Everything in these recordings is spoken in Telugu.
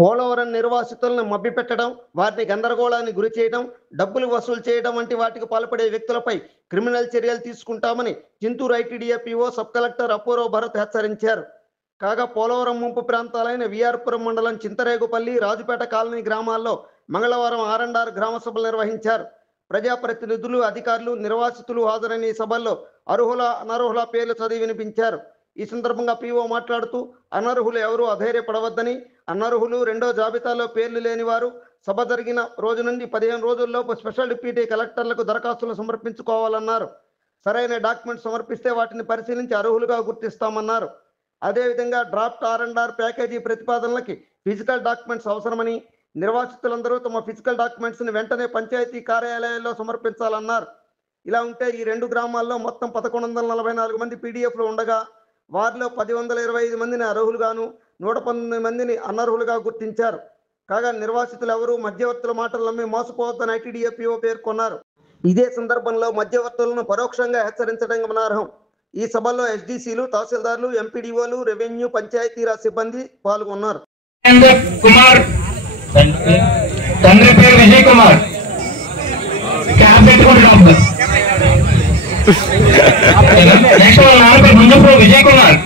పోలవరం నిర్వాసితులను మభ్యపెట్టడం, వారిని గందరగోళానికి గురి చేయడం, డబ్బులు వసూలు చేయడం వంటి వాటికి పాల్పడే వ్యక్తులపై క్రిమినల్ చర్యలు తీసుకుంటామని Chintur ITDA PO sub collector Apurva Bharat హెచ్చరించారు. కాగా పోలవరం ముంపు ప్రాంతాలైన విఆర్పురం మండలం చింతరేగుపల్లి, రాజుపేట కాలనీ గ్రామాల్లో మంగళవారం ఆర్&ఆర్ గ్రామ సభలు నిర్వహించారు. ప్రజాప్రతినిధులు, అధికారులు, నిర్వాసితులు హాజరైన ఈ సభల్లో అర్హుల, అనర్హుల పేర్లు చదివి వినిపించారు. ఈ సందర్భంగా పీఓ మాట్లాడుతూ అనర్హులు ఎవరూ అధైర్యపడవద్దని, అనర్హులు, రెండో జాబితాలో పేర్లు లేని వారు సభ జరిగిన రోజు నుండి 15 రోజుల్లోపు స్పెషల్ డిప్యూటీ కలెక్టర్లకు దరఖాస్తులు సమర్పించుకోవాలన్నారు. సరైన డాక్యుమెంట్స్ సమర్పిస్తే వాటిని పరిశీలించి అర్హులుగా గుర్తిస్తామన్నారు. అదేవిధంగా డ్రాఫ్ట్ ఆర్&ఆర్ ప్యాకేజీ ప్రతిపాదనలకి ఫిజికల్ డాక్యుమెంట్స్ అవసరమని, నిర్వాసితులందరూ తమ ఫిజికల్ డాక్యుమెంట్స్ని వెంటనే పంచాయతీ కార్యాలయాల్లో సమర్పించాలన్నారు. ఇలా ఉంటే ఈ 2 గ్రామాల్లో మొత్తం 1144 మంది పీడీఎఫ్లు ఉండగా వారిలో 1025 మందిని అర్హులుగాను, 119 మందిని అనర్హులుగా గుర్తించారు. కాగా నిర్వాసితులు ఎవరూ మధ్యవర్తుల మాటలు నమ్మి మోసపోవద్దని ఐటీడీఏ పీఓ పేర్కొన్నారు. ఇదే సందర్భంలో మధ్యవర్తులను పరోక్షంగా హెచ్చరించడం గమనార్హం. ఈ సభల్లో ఎస్డీసీలు, తహసీల్దార్లు, ఎంపీడీఓలు, రెవెన్యూ, పంచాయతీరాజ్ సిబ్బంది పాల్గొన్నారు. తండ్రి పేరు విజయ్ కుమార్, క్యాబ్ పెట్టుకుంటున్నాం. నెక్స్ట్ వాళ్ళ నాన్న పేరు ముందుపు విజయ్ కుమార్,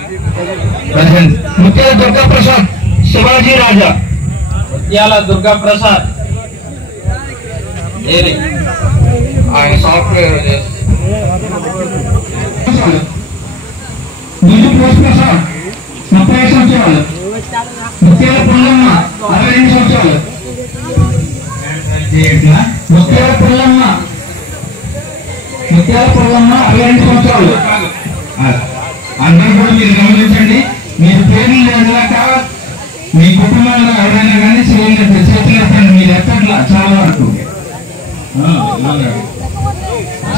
ముత్యాల దుర్గా ప్రసాద్, శివాజీ రాజా, ముత్యాల దుర్గా ప్రసాద్ ఆయన సాఫ్ట్వేర్ ప్రసాద్ 35 సంవత్సరాలు, ముత్యాల పుల్లమ్మ 62 సంవత్సరాలు, ముత్యాల పుల్లమ్మ 62 సంవత్సరాలు. అందరూ కూడా మీరు గమనించండి, మీరు పేర్లు లేక మీ కుటుంబంలో ఎవరైనా కానీ చేతులు ఎత్తండి. మీరు ఎత్తట్లా చాలా వరకు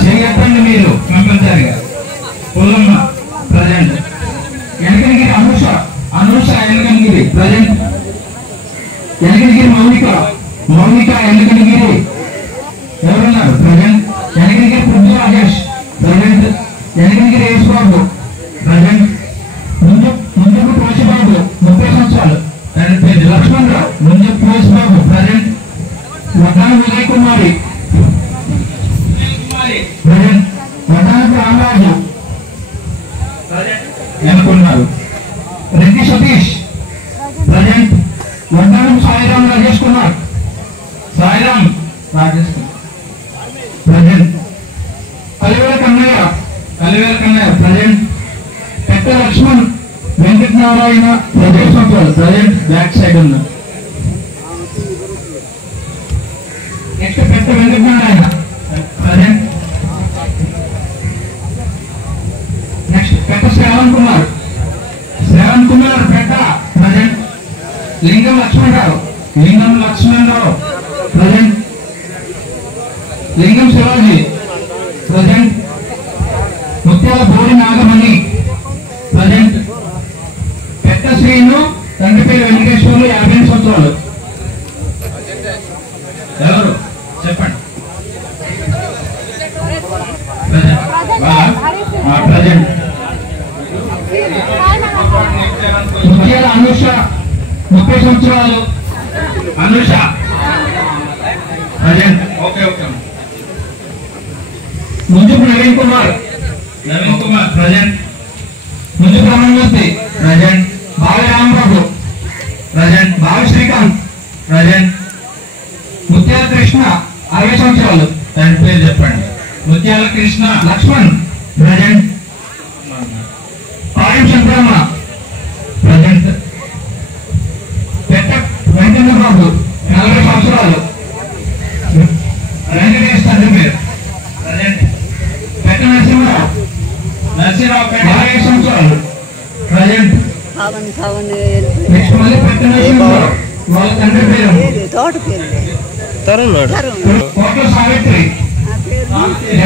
చేయత్తండి మీరు కంపల్సరిగా. పుల్లమ్మ ప్రజెంట్, వెనకగిరి అనూష వెనకగిరి ప్రజెంట్, వెనకగిరి మౌనిక వెనకగిరి ఎవరున్నారు present, Venakagiri Pujju Rajesh present, Venakagiri Yesubabu present, ముందుకు పోషబాబు 30 సంవత్సరాలు, లక్ష్మణ్ రావు, ముందు పోషబాబు ప్రజెంట్, వడ్డాన విజయ్ కుమారి ప్రజెంట్, వడ్డాన రామరాజు అనుకున్నారు, Reddy Satish present, Vaddanam Sairam Rajesh Kumar, Sairam Rajesh present, Kalivela Kannayya present, పెద్ద లక్ష్మణ్ వెంకటనారాయణ 10 సంవత్సరాలు ప్రజెంట్, బ్యాక్ సైడ్ ఉన్నారు. నెక్స్ట్ పెద్ద వెంకటనారాయణ ప్రజెంట్, నెక్స్ట్ పెద్ద శ్రావణ్ కుమార్ పెద్ద ప్రజెంట్, లింగం లక్ష్మణరావు ప్రజెంట్, లింగం శివాజీ ప్రజెంట్, ముత్యాల బోడి నాగమణి ప్రజెంట్, పెద్ద శ్రీను తండ్రి పేరు వెంకటేశ్వర్లు 52 సంవత్సరాలు. ఎవరు చెప్పండి ప్రజెంట్, ముత్యాల అనూష 30 సంవత్సరాలు, అనూష ప్రజెంట్, ముందుకు నవీన్ కుమార్ ప్రజెంట్, ముందు బ్రహ్మమూర్తి ప్రజెంట్, బావి రాంబాబు ప్రజెంట్, బావి శ్రీకాంత్ ప్రజెంట్, ముత్యాల కృష్ణ 60 సంవత్సరాలు, తండ్రి పేరు చెప్పండి, ముత్యాల కృష్ణ లక్ష్మణ్ ప్రజెంట్, పాయం శంకరమ్మ ప్రజెంట్, పెద్ద వెంకన్నబాబు 40 సంవత్సరాలు, వెంకటేష్ తండ్రి పేరు ప్రజెంట్, పెద్ద నరసింహరావు 20 సంవత్సరాలు ప్రజెంట్, నెక్స్ట్ మళ్ళీ పెద్ద నరసింహరావు వాళ్ళ తండ్రి పేరు కోట్ల Savitri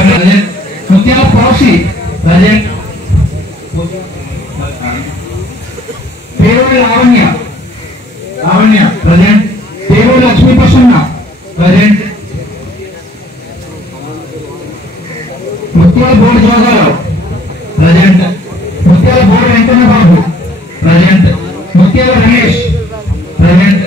present, Mutyala Pousi present, Peruri Lavanya present, Peruri Lakshmi Prasanna present, Mutyala Bodi Joga Rao present, Mutyala బోడి Venkanna Babu present, Mutyala Ramesh present,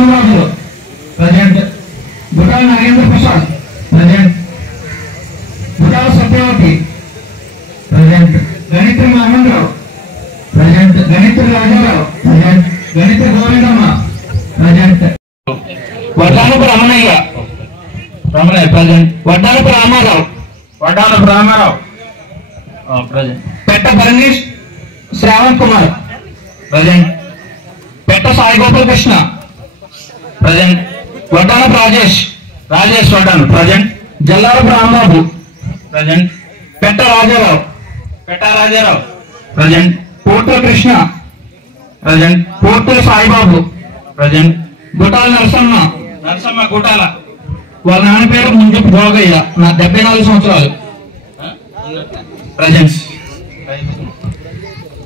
Sriramaraju present. Gutala Nagendra Prasad present. Gutala Satyavathi present. Ganitri Mohan Rao present. Ganitri Rajarao present. Ganitri Govindamma present. Vaddanapu Ramanayya present. Vaddanapu Ramarao present. Petta Bharanish Shravan Kumar present. Petta Sai Gopala Krishna present. Vaddanapu Rajesh Vaddanu present. Jallarapu Rambabu present. Petta Rajarao present. Portula Krishna present. Portula Saibabu present. Gutala Narasamma Gutala. వాళ్ళ నాన్న పేరు ముంజపు భోగయ్య, 74 సంవత్సరాలు ప్రజెంట్.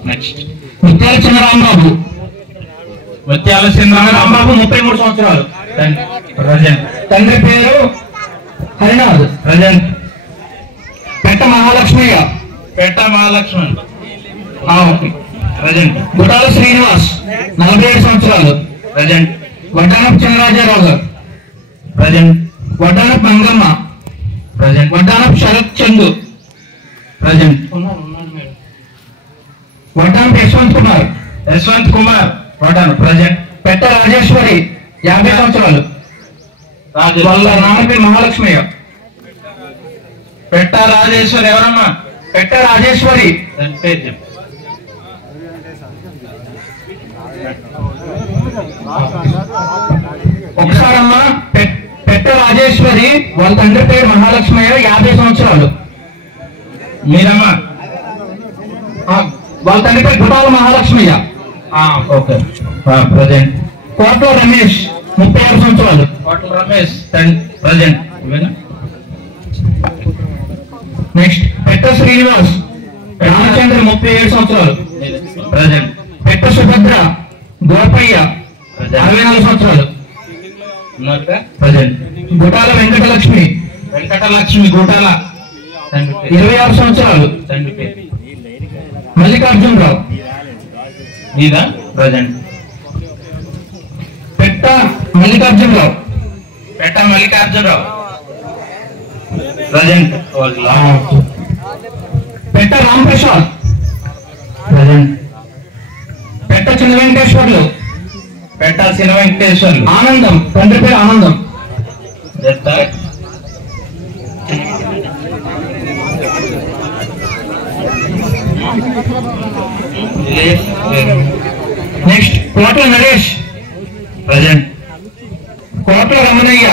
నెక్స్ట్ ముత్యాల చిన్నరాంబాబు 33 సంవత్సరాలు ప్రజెంట్. తండ్రి పేరు హరినాథ్ ప్రజెంట్. పెట్ట మహాలక్ష్మయ్య ప్రజెంట్. గుటాల శ్రీనివాస్ 47 సంవత్సరాలు present. Vaddanapu Chinnarajarao garu present. Vaddanapu Mangamma present. Vaddanapu Sharath Chandu present. Vaddanapu Yashwanth Kumar Vaddanu present. Petta Rajeshwari 50 సంవత్సరాలు. వాళ్ళ నాన్న పేరు మహాలక్ష్మయ్య. పెట్ట రాజేశ్వరి ఎవరమ్మా? పెట్ట రాజేశ్వరి పేరు చెప్పు. ఒకసారమ్మా పెట్ట రాజేశ్వరి, వాళ్ళ తండ్రి పేరు మహాలక్ష్మయ్య, 50 సంవత్సరాలు. మీరమ్మా? వాళ్ళ తండ్రి పేరు గుటాల మహాలక్ష్మయ్య. Okay present. కోట్ల రమేష్ 36 సంవత్సరాలు. ప్రజెంట్. నెక్స్ట్ పెట్ట శ్రీనివాస్ రామచంద్ర 37 సంవత్సరాలు ప్రజెంట్. పెట్ట సుభద్ర గోపయ్య 64 సంవత్సరాలు ప్రజెంట్. గుటాల వెంకటలక్ష్మి గుటాల 26 సంవత్సరాలు. మల్లికార్జునరావు మీద ప్రజెంట్. పెట్ట మల్లికార్జునరావు ప్రజెంట్. పెట్ట రామప్రసాద్ ప్రజెంట్. పెట్ట చిన్న వెంకటేశ్వర్లు ఆనందం, తండ్రి పేరు ఆనందం. నెక్స్ట్ కోట్ల నరేష్ ప్రజెంట్. కోట్ల రమణయ్య,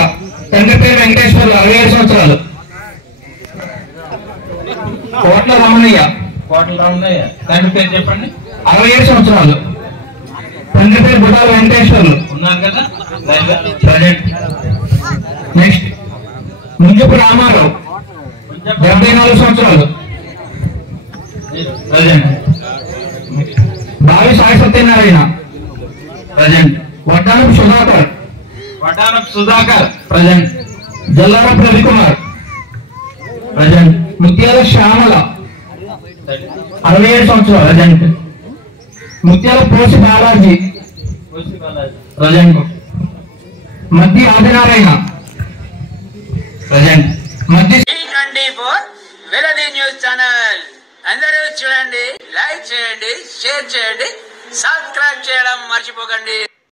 తండ్రి పేరు వెంకటేశ్వర్లు 67 సంవత్సరాలు. కోట్ల రమణయ్య తండ్రి పేరు చెప్పండి. 67 సంవత్సరాలు. తండ్రి పేరు గుటాల వెంకటేశ్వర్లు ఉన్నారు కదా ప్రజెంట్. నెక్స్ట్ ముంజపు రామారావు 74 సంవత్సరాలు present. Bhavi Sai Satyanarayana present. Vaddanapu Sudhakar present. Jallarapu Ravikumar present. Mutyala Shyamala 67 సంవత్సరాలు ప్రజెంట్. ముత్యాల పోసి బాలాజీ ప్రజెంట్. మధ్య ఆదినారాయణ ప్రజెంట్. మధ్య 24 వెలది న్యూస్ ఛానల్ అందరూ చూడండి, లైక్ చేయండి, షేర్ చేయండి, సబ్స్క్రైబ్ చేయడం మర్చిపోకండి.